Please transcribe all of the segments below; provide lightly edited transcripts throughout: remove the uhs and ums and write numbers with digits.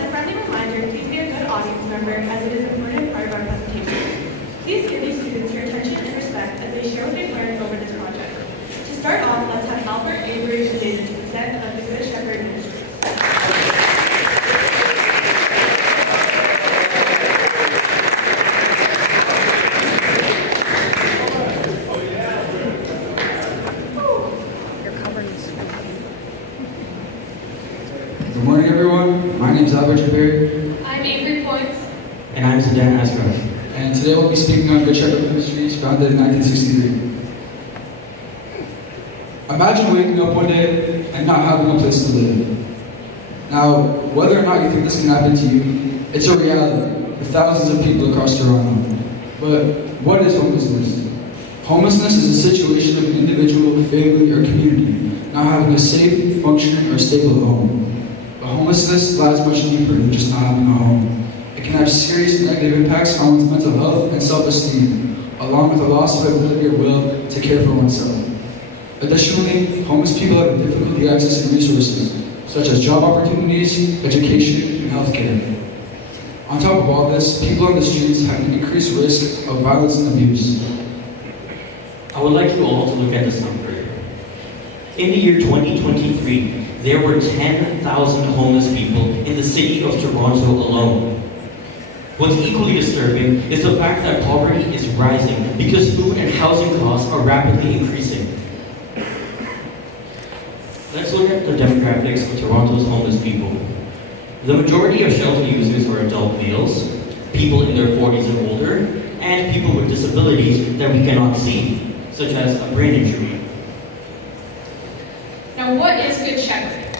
As a friendly reminder, please be a good audience member as it is an important part of our presentation. Please give these students your attention and respect as they share what they've learned over this project. To start off, let's have Albert, Avery, and Jason to present of the Good Shepherd Ministries. Good morning, everyone. My name is Albert. I'm Avery Point. And I'm Sedan Astra. And today we'll be speaking on Good Shepherd Ministries, founded in 1963. Imagine waking up one day and not having a place to live. Now, whether or not you think this can happen to you, it's a reality for thousands of people across Toronto. But what is homelessness? Homelessness is a situation of an individual, family, or community not having a safe, functioning, or stable home. But homelessness lies much deeper than just not having a home. It can have serious negative impacts on one's mental health and self-esteem, along with a loss of ability or will to care for oneself. Additionally, homeless people have difficulty accessing resources, such as job opportunities, education, and healthcare. On top of all this, people on the streets have an increased risk of violence and abuse. I would like you all to look at this number. In the year 2023, there were 10,000 homeless people in the city of Toronto alone. What's equally disturbing is the fact that poverty is rising because food and housing costs are rapidly increasing. Let's look at the demographics of Toronto's homeless people. The majority of shelter users are adult males, people in their 40s and older, and people with disabilities that we cannot see, such as a brain injury. Now, what is Good Shepherd?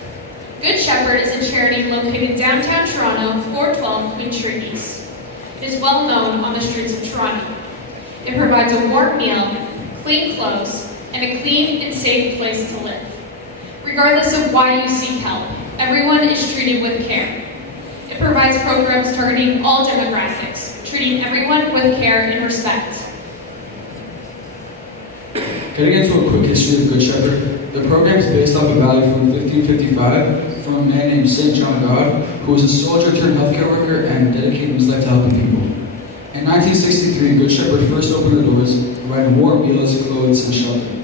Good Shepherd is a charity located downtown Toronto, 412 Queen Street East. It is well known on the streets of Toronto. It provides a warm meal, clean clothes, and a clean and safe place to live. Regardless of why you seek help, everyone is treated with care. It provides programs targeting all demographics, treating everyone with care and respect. Getting into a quick history of Good Shepherd, the program is based off a value from 1555 from a man named St. John God, who was a soldier turned healthcare worker and dedicated his life to helping people. In 1963, Good Shepherd first opened the doors, providing warm meals, clothes, and shelter.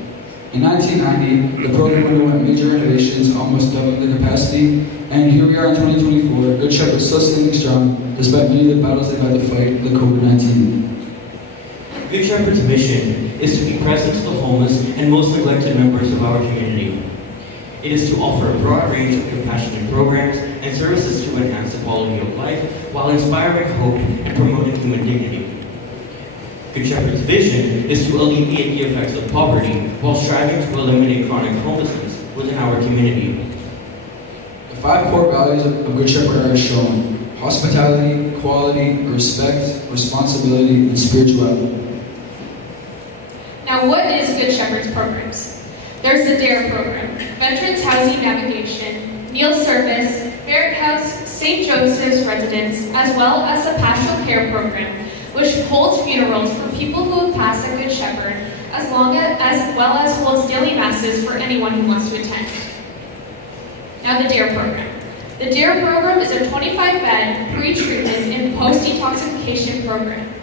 In 1990, the program underwent major renovations, almost doubling the capacity, and here we are in 2024, Good Shepherd still standing strong, despite many of the battles they've had to fight with COVID-19. Good Shepherd's mission is to be present to the homeless and most neglected members of our community. It is to offer a broad range of compassionate programs and services to enhance the quality of life while inspiring hope and promoting human dignity. Good Shepherd's vision is to alleviate the effects of poverty while striving to eliminate chronic homelessness within our community. The 5 core values of Good Shepherd are as shown: hospitality, quality, respect, responsibility, and spirituality. Now, what is Good Shepherd's programs? There's the DARE program, Veterans Housing Navigation, Meal Service, Barrett House, St. Joseph's Residence, as well as the Pastoral Care Program, which holds funerals for people who have passed at Good Shepherd, as well as holds daily masses for anyone who wants to attend. Now, the DARE program. The DARE program is a 25-bed pre-treatment and post-detoxification program.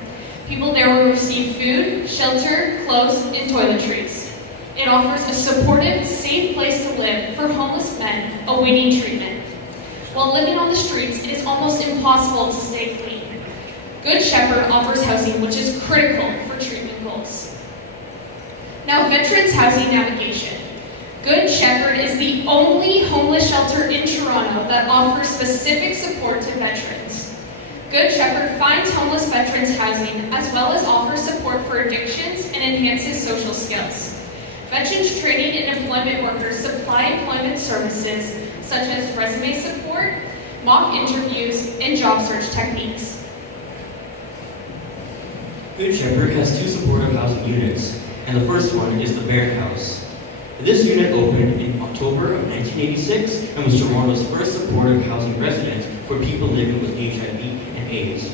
People there will receive food, shelter, clothes, and toiletries. It offers a supportive, safe place to live for homeless men awaiting treatment. While living on the streets, it is almost impossible to stay clean. Good Shepherd offers housing, which is critical for treatment goals. Now, Veterans Housing Navigation. Good Shepherd is the only homeless shelter in Toronto that offers specific support to veterans. Good Shepherd finds homeless veterans housing, as well as offers support for addictions and enhances social skills. Veterans training and employment workers supply employment services such as resume support, mock interviews, and job search techniques. Good Shepherd has 2 supportive housing units, and the first one is the Barrett House. This unit opened in October of 1986 and was Toronto's first supportive housing residence for people living with HIV and AIDS.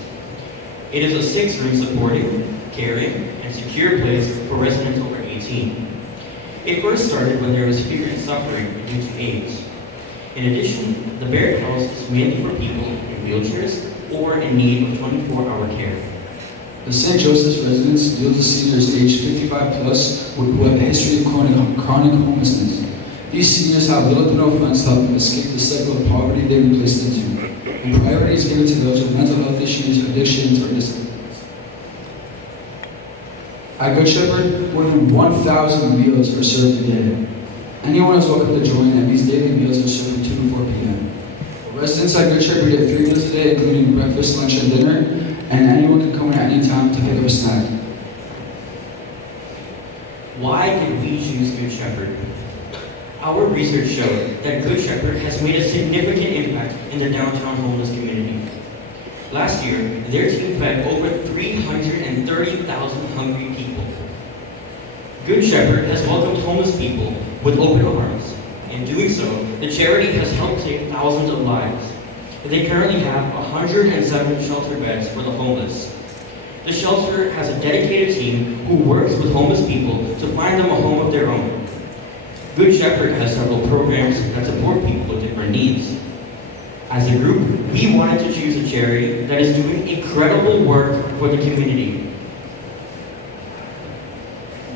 It is a 6-room supporting, caring, and secure place for residents over 18. It first started when there was fear and suffering due to AIDS. In addition, the Barrett House is mainly for people in wheelchairs or in need of 24-hour care. The St. Joseph's residence deals with seniors aged 55 plus who have a history of chronic homelessness. These seniors have little to no funds to help them escape the cycle of poverty they've been placed into, and priority is given to those with mental health issues, addictions, or disabilities. At Good Shepherd, more than 1,000 meals are served a day. Anyone is welcome to join, and these daily meals are served from 2 to 4 p.m. Residents at Good Shepherd get 3 meals a day, including breakfast, lunch, and dinner, and anyone can come in at any time to pick up a snack. Why did we choose Good Shepherd? Our research showed that Good Shepherd has made a significant impact in the downtown homeless community. Last year, their team fed over 330,000 hungry people. Good Shepherd has welcomed homeless people with open arms. In doing so, the charity has helped save thousands of lives. They currently have 107 shelter beds for the homeless. The shelter has a dedicated team who works with homeless people to find them a home of their own. Good Shepherd has several programs that support people with different needs. As a group, we wanted to choose a charity that is doing incredible work for the community.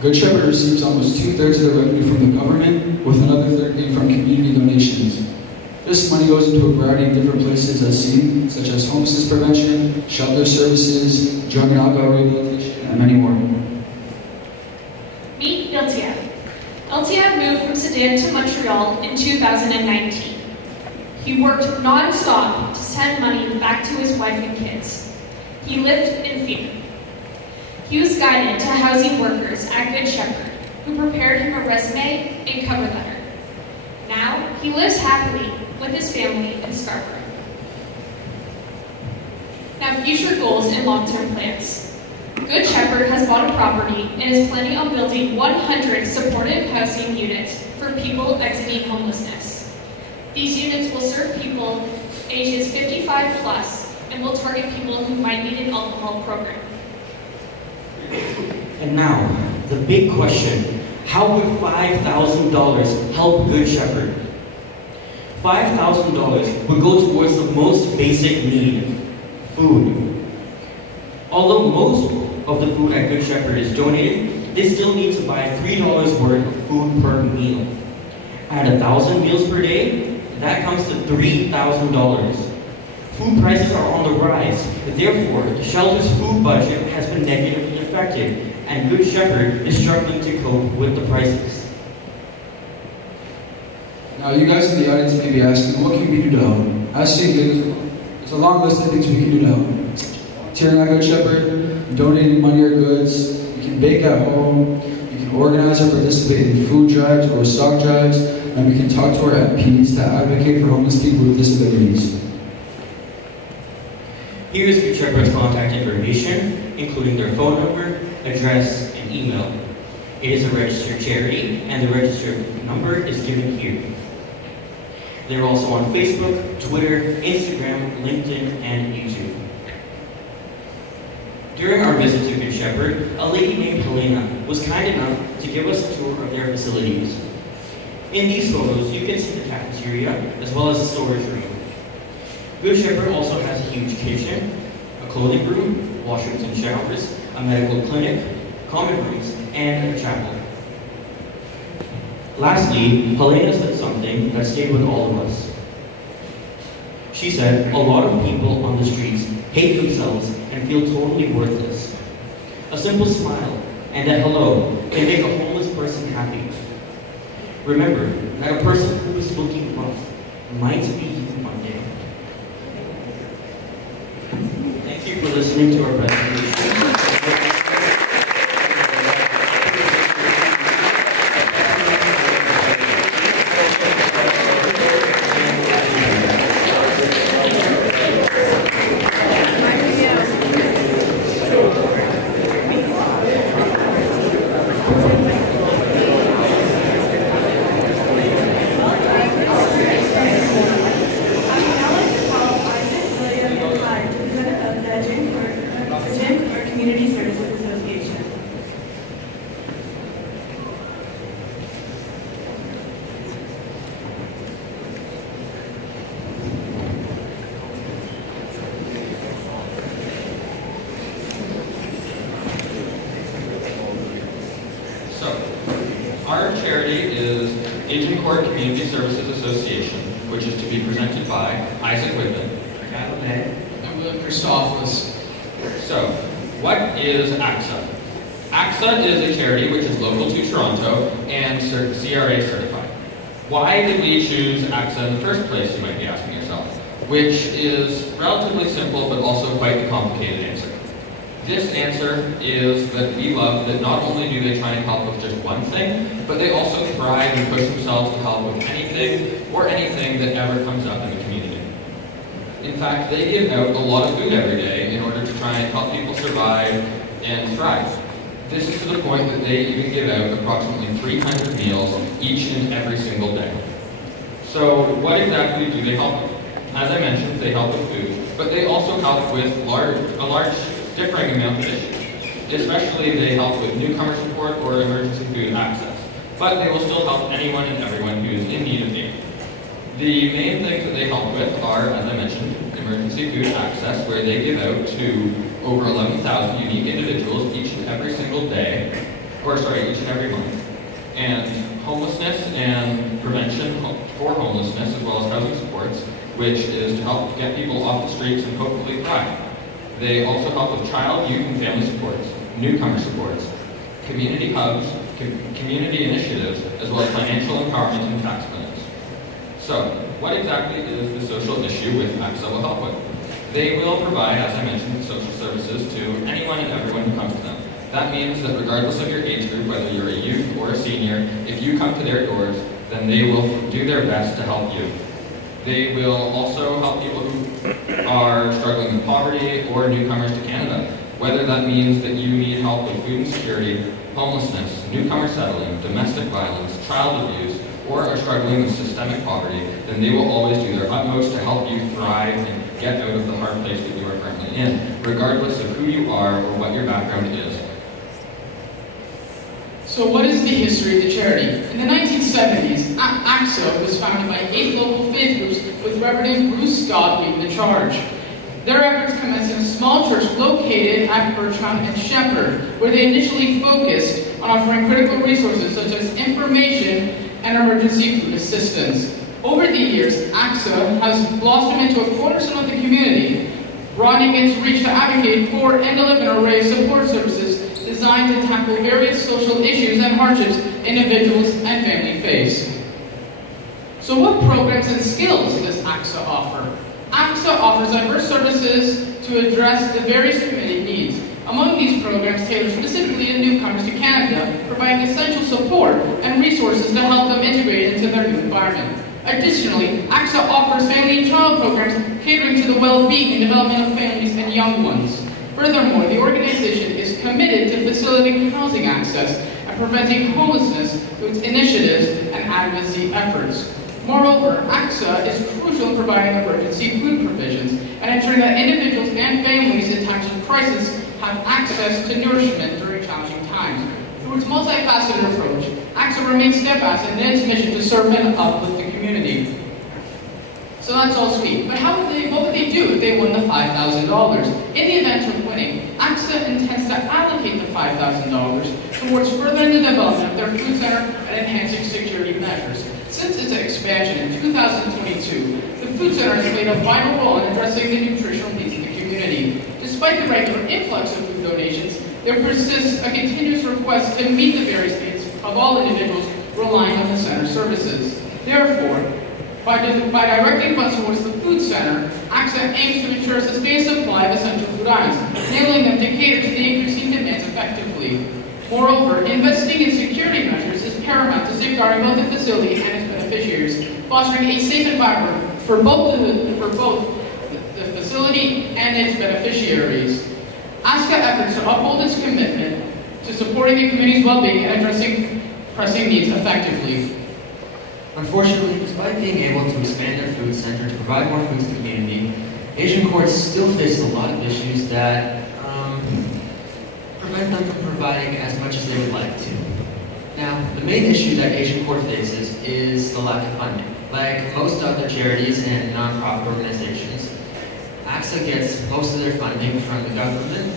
Good Shepherd receives almost 2/3 of the revenue from the government, with another third being from community donations. This money goes into a variety of different places as seen, such as homelessness prevention, shelter services, drug and alcohol rehabilitation, and many more. Meet Iltia. Iltia moved from Sudan to Montreal in 2019. He worked non-stop to send money back to his wife and kids. He lived in fear. He was guided to housing workers at Good Shepherd, who prepared him a resume and cover letter. Now, he lives happily with his family in Scarborough. Now, future goals and long-term plans. Good Shepherd has bought a property and is planning on building 100 supportive housing units for people exiting homelessness. These units will serve people ages 55 plus and will target people who might need an alcohol program. And now, the big question, how would $5,000 help Good Shepherd? $5,000 would go towards the most basic need, food. Although most of the food at Good Shepherd is donated, they still need to buy $3 worth of food per meal. At 1,000 meals per day, that comes to $3,000. Food prices are on the rise, therefore the shelter's food budget has been negatively affected, and Good Shepherd is struggling to cope with the prices. Now, you guys in the audience may be asking, what can we do to help? As seen, there's a long list of things we can do to help. Volunteering at Good Shepherd, donating money or goods, you can bake at home, you can organize or participate in food drives or sock drives, and we can talk to our MPs to advocate for homeless people with disabilities. Here is Good Shepherd's contact information, including their phone number, address, and email. It is a registered charity, and the registered number is given here. They're also on Facebook, Twitter, Instagram, LinkedIn, and YouTube. During our visit to Good Shepherd, a lady named Helena was kind enough to give us a tour of their facilities. In these photos, you can see the cafeteria, as well as the storage room. Good Shepherd also has a huge kitchen, a clothing room, washrooms and showers, a medical clinic, common rooms, and a chapel. Lastly, Helena said something that stayed with all of us. She said, a lot of people on the streets hate themselves and feel totally worthless. A simple smile and a hello can make a homeless person happy. Remember that a person who is looking rough might be you one day. Thank you for listening to our presentation. The Jim Agincourt Community Services Association, which is to be presented by Isaac Whitman, And William Christophilus. So, what is AXA? AXA is a charity which is local to Toronto and CRA certified. Why did we choose AXA in the first place, you might be asking yourself? Which is relatively simple but also quite a complicated answer. This answer is that we love that not only do they try and help with just one thing, but they also thrive and push themselves to help with anything or anything that ever comes up in the community. In fact, they give out a lot of food every day in order to try and help people survive and thrive. This is to the point that they even give out approximately 300 meals each and every single day. So what exactly do they help with? As I mentioned, they help with food, but they also help with a large differing amount of issues. Especially they help with newcomer support or emergency food access. But they will still help anyone and everyone who is in need of aid. The main things that they help with are, as I mentioned, emergency food access, where they give out to over 11,000 unique individuals each and every single day, each and every month. And homelessness and prevention for homelessness, as well as housing supports, which is to help get people off the streets and hopefully thrive. They also help with child, youth, and family supports, newcomer supports, community hubs, community initiatives, as well as financial empowerment and tax benefits. So, what exactly is the social issue with AXA will help with? They will provide, as I mentioned, social services to anyone and everyone who comes to them. That means that regardless of your age group, whether you're a youth or a senior, if you come to their doors, then they will do their best to help you. They will also help people who are struggling with poverty or newcomers to Canada. Whether that means that you need help with food insecurity, homelessness, newcomer settling, domestic violence, child abuse, or are struggling with systemic poverty, then they will always do their utmost to help you thrive and get out of the hard place that you are currently in, regardless of who you are or what your background is. So what is the history of the charity? In the 1970s, AXA was founded by 8 local faith groups with Reverend Bruce Scott leading the charge. Their efforts commenced in a small church located at Bertram and Shepherd, where they initially focused on offering critical resources such as information and emergency food assistance. Over the years, AXA has blossomed into a cornerstone of the community, broadening its reach to advocate for and deliver an array of support services designed to tackle various social issues and hardships individuals and family face. So what programs and skills does AXA offer? AXA offers diverse services to address the various community needs. Among these programs tailored specifically to newcomers to Canada, providing essential support and resources to help them integrate into their new environment. Additionally, AXA offers family and child programs catering to the well-being and development of families and young ones. Furthermore, the organization is committed to facilitating housing access and preventing homelessness through its initiatives and advocacy efforts. Moreover, AXA is crucial in providing emergency food provisions and ensuring that individuals and families in times of crisis have access to nourishment during challenging times. Through its multifaceted approach, AXA remains steadfast in its mission to serve and uplift the community. So that's all sweet, but what would they do if they won the $5,000? In the event of winning, AXA intends to allocate the $5,000 towards furthering the development of their food center and enhancing security measures. Since its expansion in 2022, the food center has played a vital role in addressing the nutritional needs of the community. Despite the regular influx of food donations, there persists a continuous request to meet the various needs of all individuals relying on the center services. Therefore, by directing funds towards the food center, AXA aims to ensure a sustained supply of essential food items, enabling them to cater to the increasing demands effectively. Moreover, investing in security measures is paramount to safeguarding both the facility and its beneficiaries, fostering a safe environment for both the facility and its beneficiaries. AXA efforts to uphold its commitment to supporting the community's well-being and addressing pressing needs effectively. Unfortunately, despite being able to expand their food center to provide more food to the community, Agincourt still faces a lot of issues that prevent them from providing as much as they would like to. Now, the main issue that Agincourt faces is the lack of funding. Like most other charities and nonprofit organizations, AXA gets most of their funding from the government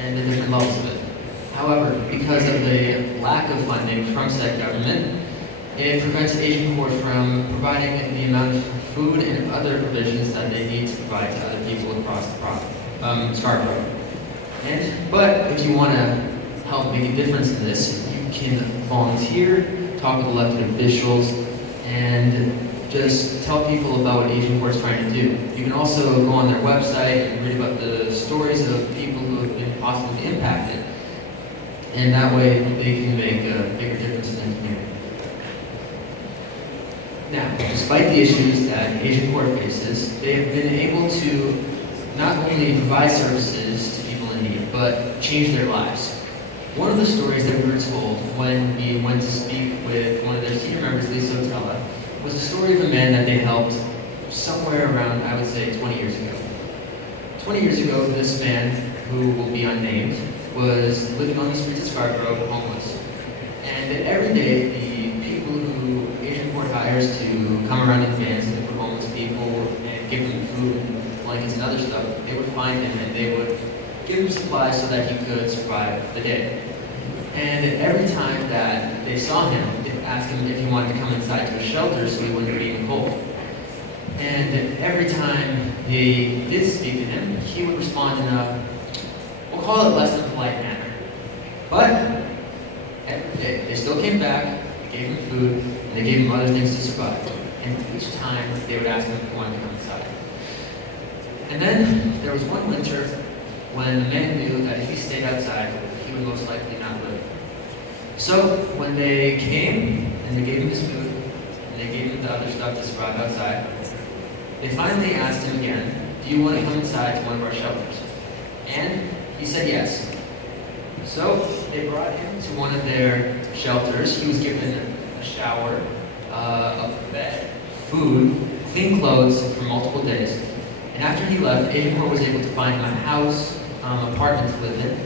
and the different levels of it. However, because of the lack of funding from said government, It prevents Asian Court from providing the amount of food and other provisions that they need to provide to other people across the Scarborough. But if you want to help make a difference in this, you can volunteer, talk with elected officials, and just tell people about what Asian Court is trying to do. You can also go on their website and read about the stories of people who have been positively impacted. And that way they can make a bigger difference in their community. Now, despite the issues that Asian Court faces, they have been able to not only provide services to people in need, but change their lives. One of the stories that we were told when we went to speak with one of their senior members, Lisa Otella, was the story of a man that they helped somewhere around, I would say, 20 years ago. 20 years ago, this man, who will be unnamed, was living on the streets of Scarborough, homeless. And every day, the people who Asian Court hires to come around in vans and look for homeless people and give them food and blankets and other stuff, they would find him and they would give him supplies so that he could survive the day. And every time that they saw him, they would ask him if he wanted to come inside to a shelter so he wouldn't be in the cold. And every time they did speak to him, he would respond in a, we'll call it less than polite manner. But every day, they still came back, they gave him food, and they gave him other things to survive. And each time, they would ask him if he wanted to come inside. And then, there was one winter when the man knew that if he stayed outside, he would most likely not live. So, when they came, and they gave him his food, and they gave him the other stuff to survive outside, they finally asked him again, do you want to come inside to one of our shelters? And he said yes. So, they brought him to one of their shelters. He was given a shower, a bed, food, clean clothes for multiple days. And after he left, Asian Court was able to find him a house, apartment to live in.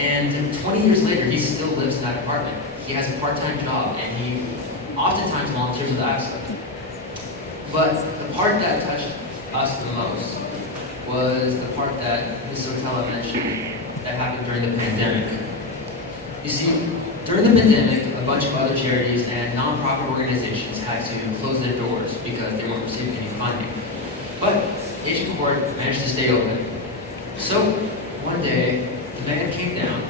And 20 years later, he still lives in that apartment. He has a part-time job, and he oftentimes volunteers with AXA. But the part that touched us the most was the part that Ms. Otella mentioned that happened during the pandemic. You see, during the pandemic, a bunch of other charities and nonprofit organizations had to close their doors because they weren't receiving any funding. But Asian Court managed to stay open. So, one day, the man came down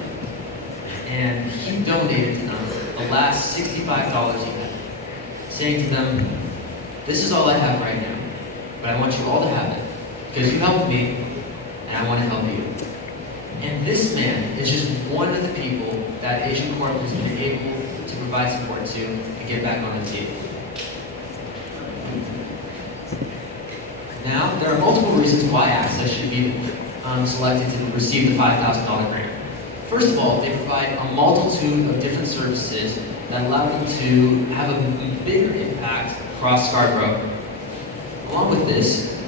and he donated to them the last $65 he had, saying to them, this is all I have right now, but I want you all to have it, because you helped me, and I want to help you. And this man is just one of the people that Asian Court has been able to provide support to and get back on the table. Now, there are multiple reasons why AXA should be selected to receive the $5,000 grant. First of all, they provide a multitude of different services that allow them to have a bigger impact across Scarborough. Along with this,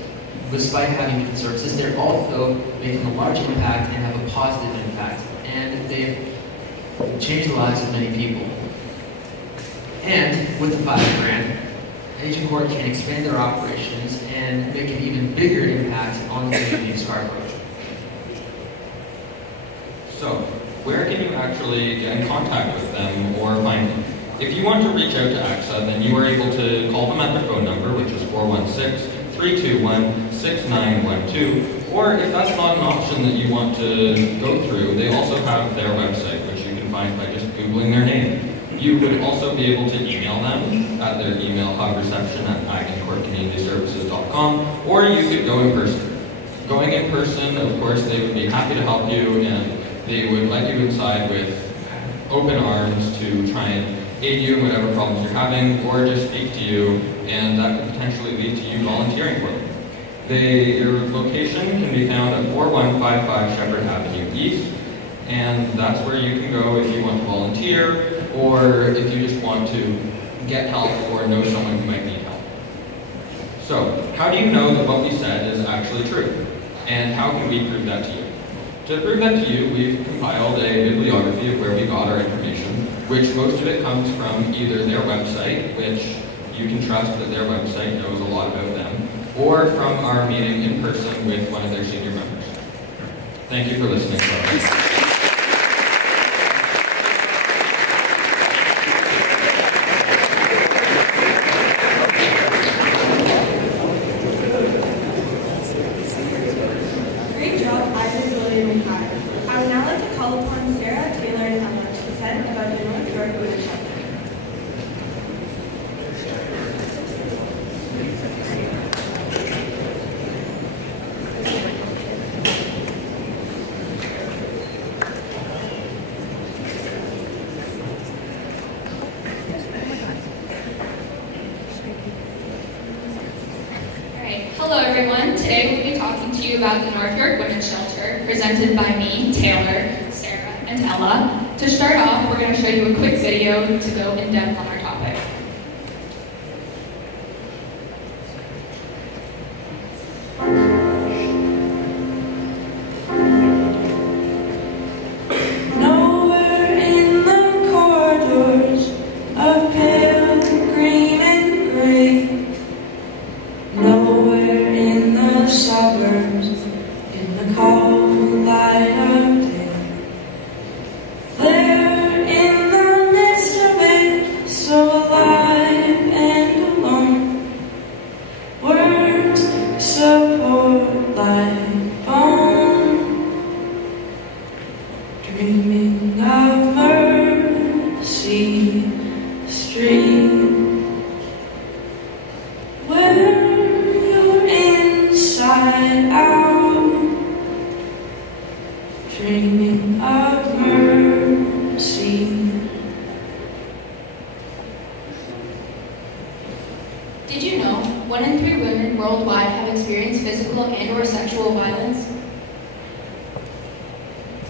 despite having different services, they're also making a large impact and have a positive impact. And they've changed the lives of many people. And with the $5,000 grant, Asian Court can expand their operations and make an even bigger impact on the community of Scarborough. So, where can you actually get in contact with them or find them? If you want to reach out to AXA, then you are able to call them at their phone number, which is 416-321-6912, or if that's not an option that you want to go through, they also have their website, which you can find by just Googling their name. You would also be able to email them at their email hubreception@agincourtcommunityservices.com, or you could go in person. Going in person, of course, they would be happy to help you, and they would let you inside with open arms to try and aid you in whatever problems you're having, or just speak to you, and that could potentially lead to you volunteering for them. Your location can be found at 4155 Shepherd Avenue East, and that's where you can go if you want to volunteer, or if you just want to get help or know someone who might need help. So, how do you know that what we said is actually true? And how can we prove that to you? To prove that to you, we've compiled a bibliography of where we got our information, which most of it comes from either their website, which you can trust that their website knows a lot about them, or from our meeting in person with one of their senior members. Thank you for listening to us. Hello everyone. Today we'll be talking to you about the North York Women's Shelter, presented by me, Taylor, Sarah, and Ella. To start off, we're going to show you a quick video to go in depth on our topic. Nowhere in the corridors of pale green and gray, nowhere in the suburbs, in the cold light of day, there in the midst of it, so alive and alone, words support like bone, dreaming of Mercy Street, where you're inside out, dreaming of mercy. Did you know 1 in 3 women worldwide have experienced physical and/or sexual violence?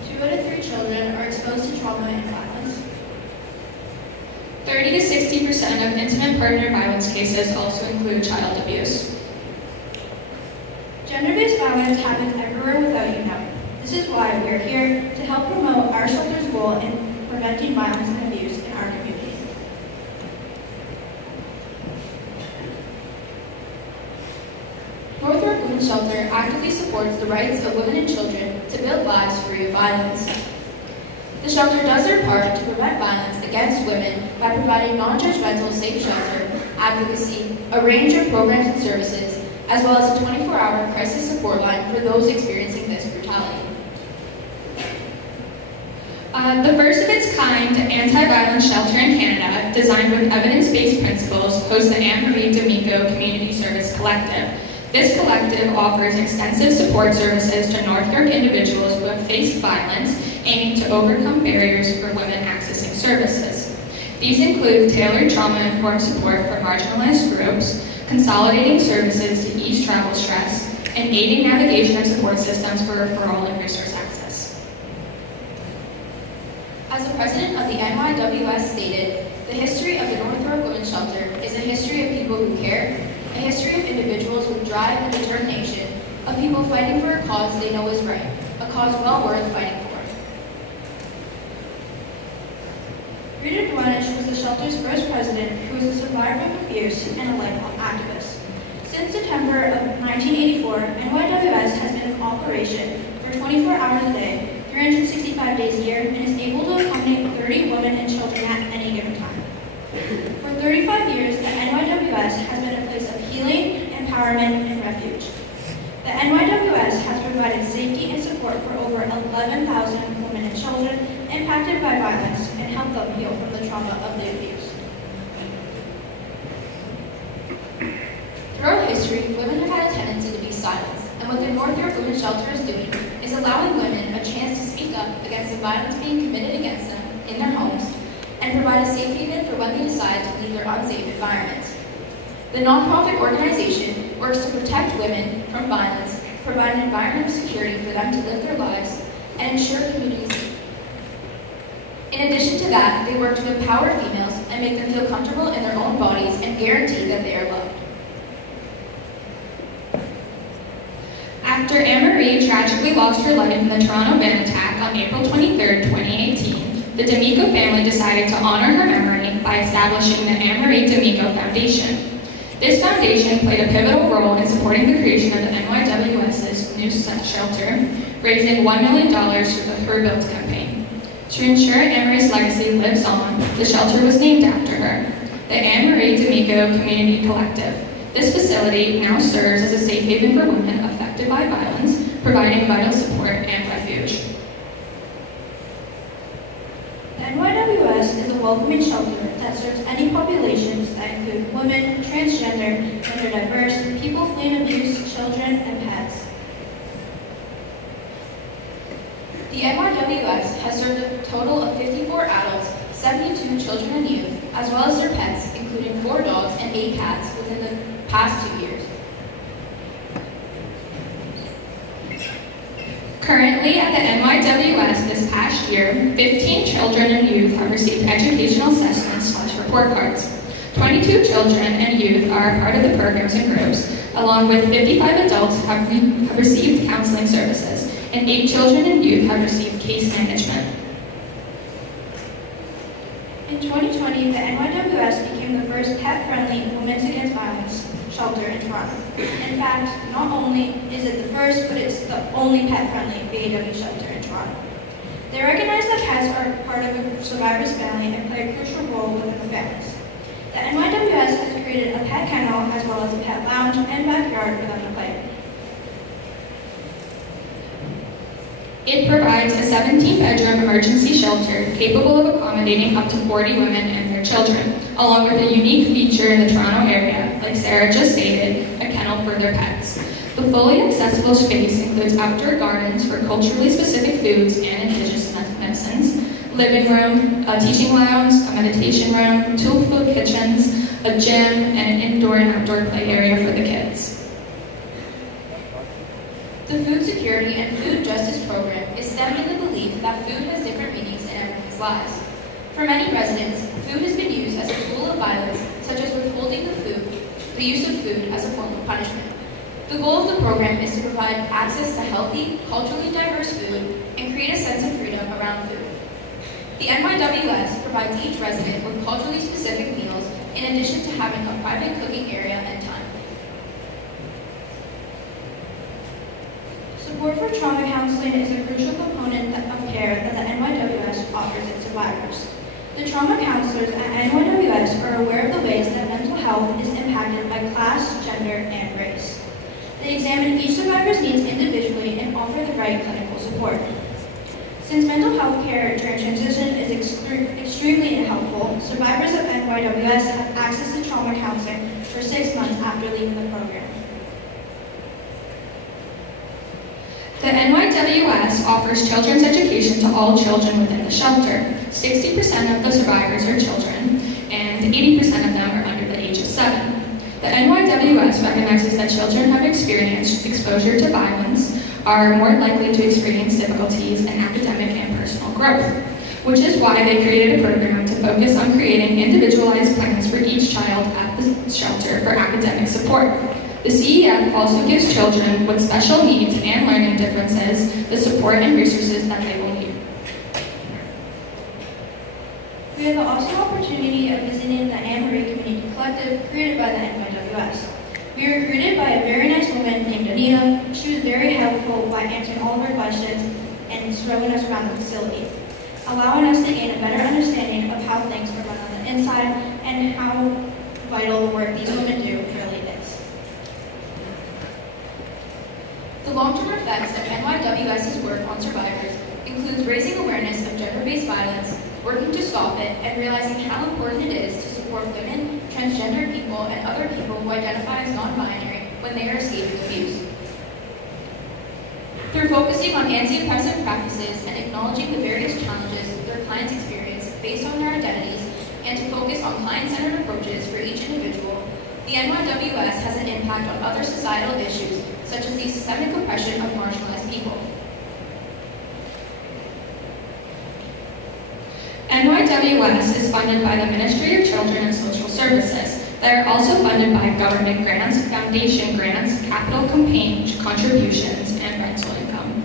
2 out of 3 children are exposed to trauma and violence. 30 to 60% of intimate partner violence cases also include child abuse. Gender-based violence happens everywhere without you knowing. This is why we are here to help promote our shelter's role in preventing violence and abuse in our community. North York Women's Shelter actively supports the rights of women and children to build lives free of violence. The shelter does their part to prevent violence against women by providing non-judgmental safe shelter, advocacy, a range of programs and services, as well as a 24-hour crisis support line for those experiencing this brutality. The first of its kind anti-violence shelter in Canada, designed with evidence-based principles, hosts the Anne-Marie D'Amico Community Service Collective. This collective offers extensive support services to North York individuals who have faced violence, aiming to overcome barriers for women accessing services. These include tailored trauma-informed support for marginalized groups, consolidating services to ease travel stress, and aiding navigation of support systems for referral and resource access. As the president of the NYWS stated, the history of the North York Women's Shelter is a history of people who care, a history of individuals with drive and determination, of people fighting for a cause they know is right, a cause well worth fighting for. Rita Duanish was the shelter's first president, who was a survivor of abuse and a lifelong activist. Since September of 1984, NYWS has been in operation for 24 hours a day, 365 days a year, and is able to accommodate 30 women and children at any given time. For 35 years, the NYWS has been a place of healing, empowerment, and refuge. The NYWS has provided safety and support for over 11,000 women and children impacted by violence and helped them heal from the trauma of the abuse. Throughout history, women have had a tendency to be silenced, and what the North York Women's Shelter is doing is allowing women a chance to speak up against the violence being committed against them in their homes and provide a safe haven for when they decide to leave their unsafe environments. The nonprofit organization works to protect women from violence, provide an environment of security for them to live their lives, and ensure communities. In addition to that, they work to empower females and make them feel comfortable in their own bodies and guarantee that they are loved. After Anne-Marie tragically lost her life in the Toronto van attack on April 23, 2018, the D'Amico family decided to honor her memory by establishing the Anne-Marie D'Amico Foundation. This foundation played a pivotal role in supporting the creation of the NYWS's new shelter, raising $1 million for the Her Built campaign. To ensure Anne-Marie's legacy lives on, the shelter was named after her, the Anne-Marie D'Amico Community Collective. This facility now serves as a safe haven for women affected by violence, providing vital support and refuge. The NYWS is a welcoming shelter that serves any populations that include women, transgender, gender diverse, people fleeing abuse, children, and pets. The NYWS has served a total of 54 adults, 72 children and youth, as well as their pets, including 4 dogs and 8 cats within the past 2 years. Currently, at the NYWS this past year, 15 children and youth have received educational assessments/report cards. 22 children and youth are a part of the programs and groups, along with 55 adults have received counseling services, and 8 children and youth have received case management. In 2020, the NYWS became the first pet-friendly Women's Against Violence shelter in Toronto. In fact, not only is it the first, but it's the only pet-friendly BAW shelter in Toronto. They recognize that pets are part of a survivor's family and play a crucial role within the families. The NYWS has created a pet kennel as well as a pet lounge and backyard for them to play in. It provides a 17-bedroom emergency shelter capable of accommodating up to 40 women and their children, along with a unique feature in the Toronto area, like Sarah just stated, a kennel for their pets. The fully accessible space includes outdoor gardens for culturally specific foods and indigenous medicines, living room, a teaching lounge, a meditation room, 2 food kitchens, a gym, and an indoor and outdoor play area for the kids. The Food Security and Food Justice Program is stemmed in the belief that food has different meanings in everyone's lives. For many residents, food has been used as a tool of violence, such as withholding the use of food as a form of punishment. The goal of the program is to provide access to healthy, culturally diverse food and create a sense of freedom around food. The NYWS provides each resident with culturally specific meals in addition to having a private cooking area and time. Support for trauma counseling is a crucial component of care that the NYWS offers its survivors. The trauma counselors at NYWS are aware of the ways that mental health is impacted by class, gender, and race. They examine each survivor's needs individually and offer the right clinical support. Since mental health care during transition is extremely helpful, survivors of NYWS have access to trauma counseling for 6 months after leaving the program. The NYWS offers children's education to all children within the shelter. 60% of the survivors are children, and 80% of them are under the age of 7. The NYWS recognizes that children who have experienced exposure to violence are more likely to experience difficulties in academic and personal growth, which is why they created a program to focus on creating individualized plans for each child at the shelter for academic support. The CEF also gives children with special needs and learning differences the support and resources that they will need. We have the awesome opportunity of visiting the Anne Marie Community Collective created by the NYWS. We were recruited by a very nice woman named Anita. She was very helpful by answering all of our questions and showing us around the facility, allowing us to gain a better understanding of how things are run on the inside and how vital the work these women do really is. The long-term effects of NYWS's work on survivors includes raising awareness of gender-based violence, working to stop it, and realizing how important it is to support women, transgender people, and other people who identify as non-binary when they are escaping abuse. Through focusing on anti-oppressive practices and acknowledging the various challenges their clients experience based on their identities, and to focus on client-centered approaches for each individual, the NYWS has an impact on other societal issues, such as the systemic oppression of marginalized people. NYWS is funded by the Ministry of Children and Social Services. They are also funded by government grants, foundation grants, capital campaign contributions, and rental income.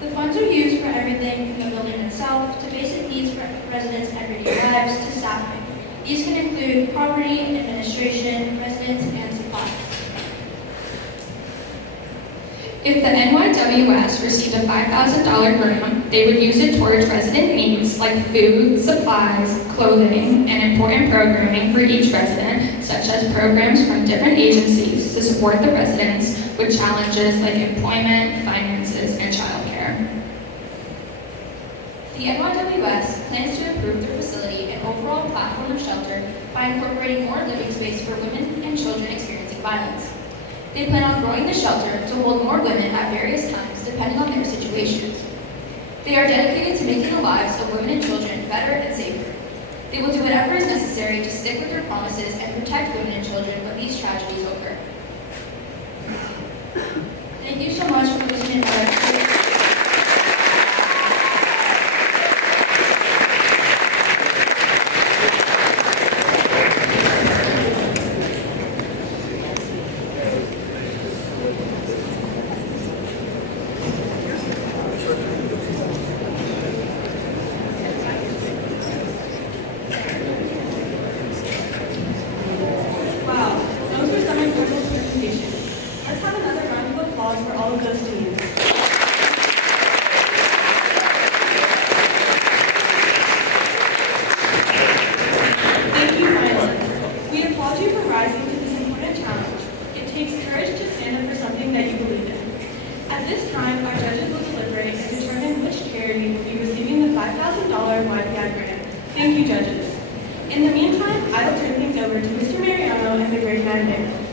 The funds are used for everything from the building itself to basic needs for residents' everyday lives to staffing. These can include property, administration, residents, and supplies. If the NYWS received a $5,000 grant, they would use it towards resident needs like food, supplies, clothing, and important programming for each resident, such as programs from different agencies to support the residents with challenges like employment, finances, and childcare. The NYWS plans to improve their facility and overall platform of shelter by incorporating more living space for women and children experiencing violence. They plan on growing the shelter to hold more women at various times depending on their situations. They are dedicated to making the lives of women and children better and safer. They will do whatever is necessary to stick with their promises and protect women and children when these tragedies occur. Thank you so much. applause for all of those teams. Thank you, finalists. We applaud you for rising to this important challenge. It takes courage to stand up for something that you believe in. At this time, our judges will deliberate and determine which charity will be receiving the $5,000 YPI grant. Thank you, judges. In the meantime, I will turn things over to Mr. Mariano and the grade 9 band.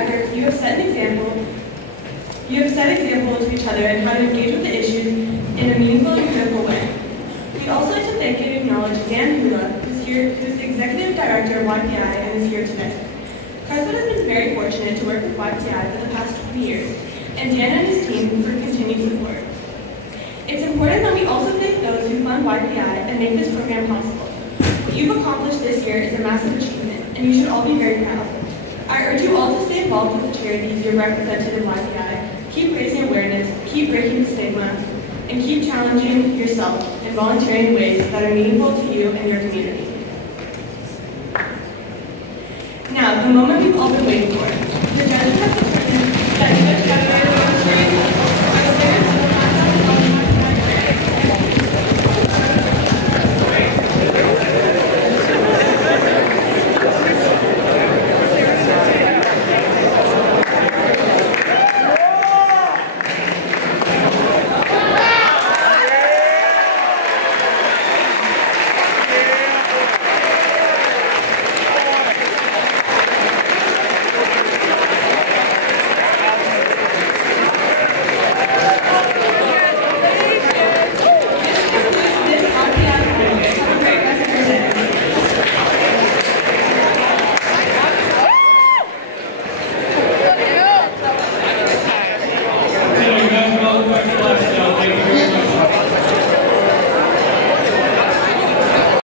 efforts, you have set example to each other in how to engage with the issues in a meaningful and critical way. We'd also like to thank and acknowledge Dan Hula, who's the Executive Director of YPI and is here today. Crestwood has been very fortunate to work with YPI for the past 20 years, and Dan and his team for continued support. It's important that we also thank those who fund YPI and make this program possible. What you've accomplished this year is a massive achievement, and you should all be very proud. I urge you all to stay involved with the charities you're represented in YPI, keep raising awareness, keep breaking the stigma, and keep challenging yourself and volunteering in ways that are meaningful to you and your community.